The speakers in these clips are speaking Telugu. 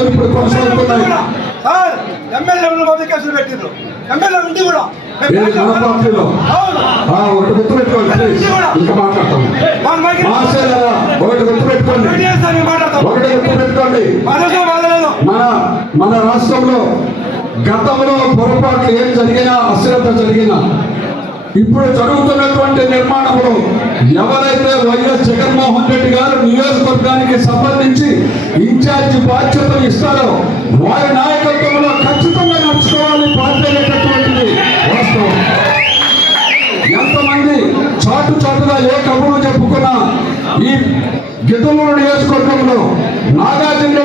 ఇప్పుడు కొనసాగుతున్నాయి పెట్టిండ్రు. ఎమ్మెల్యే ఇంటి కూడా. ఒకటి. ఇంకా మాట్లాడతాం ఒకటి ఒకటి మాట్లాడతాం బాధలేదు మన మన రాష్ట్రంలో గతంలో పొరపాట్లు ఏం జరిగినా అశ్రద్ధ జరిగినా ఇప్పుడు జరుగుతున్నటువంటి నిర్మాణంలో ఎవరైతే వైఎస్ జగన్మోహన్ రెడ్డి గారు నియోజకవర్గానికి సంబంధించి ఇన్ఛార్జి బాధ్యతలు ఇస్తారో వారి నాయకత్వంలో ఖచ్చితంగా నడుచుకోవాలి బాధ్యత అనేటటువంటిది వాస్తవం. ఎంతమంది చాటు చాటుగా ఏ కబుర్లు చెప్పుకున్నా ఈ గిద్దలూరు నియోజకవర్గంలో నాగార్జున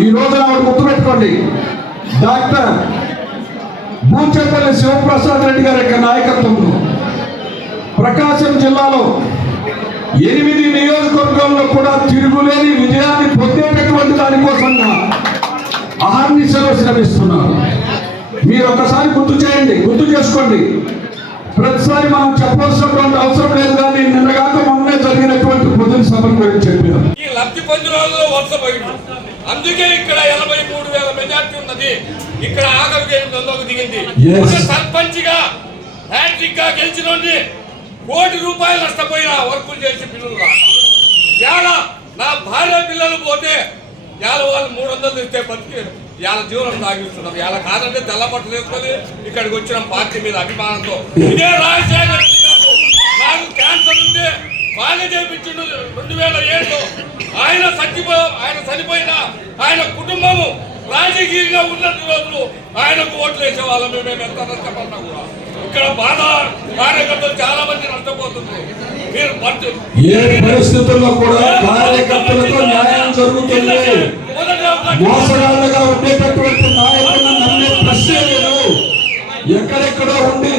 ఈ రోజున ఆవిడ గుర్తుపెట్టుకోండి. డాక్టర్ భూచేపల్లి శివప్రసాద్ రెడ్డి గారి యొక్క నాయకత్వంలో ప్రకాశం జిల్లాలో ఎనిమిది నియోజకవర్గాల్లో కూడా తిరుగులేని విజయాన్ని పొందేటటువంటి దానికోసంగా అహర్నిశలో శ్రమిస్తున్నారు. మీరు ఒకసారి గుర్తు చేయండి గుర్తు చేసుకోండి. ప్రతిసారి మనం చెప్పవలసినటువంటి అవసరం లేదు కానీ నిన్నగాక మొన్నే జరిగినటువంటి పొద్దున సభ గురించి చెప్పారు అందుకే ఇక్కడ ఎనభై మూడు వేల మెజార్టీ ఉన్నది. ఇక్కడ ఆఖరి గేమ్లోకి దిగింది. సర్పంచ్గా హ్యాట్రిక్గా గెలిచినోడిని కోటి రూపాయలు నష్టపోయిన వర్కులు చేసి పిల్లలు ఇవాళ నా భార్య పిల్లలు పోతే ఇవాళ వాళ్ళు మూడు వందలు ఇస్తే బతికి ఇవాళ జీవనం సాగిస్తున్నారు ఇవాళ కాదంటే తెల్ల బట్టలు వేసుకొని ఇక్కడికి వచ్చిన పార్టీ మీద అభిమానంతో. ఇదే రాజశేఖర ఆయన చచ్చిపో ఆయన చనిపోయిన ఆయన కుటుంబము రాజకీయంగా ఉన్న రోజులు ఆయనకు ఓట్లు వేసే వాళ్ళం మేము ఎంత నష్టపడినా కూడా. ఇక్కడ బాధ కార్యకర్తలు చాలా మంది నష్టపోతున్నారు. మీరు ఏ పరిస్థితుల్లో కూడా కార్యకర్తలతో న్యాయం జరుగుతుంది. మోసగాళ్ళుగా ఉండేటటువంటి నాయకులను నమ్మే ప్రశ్నే లేదు. ఎక్కడెక్కడో ఉండి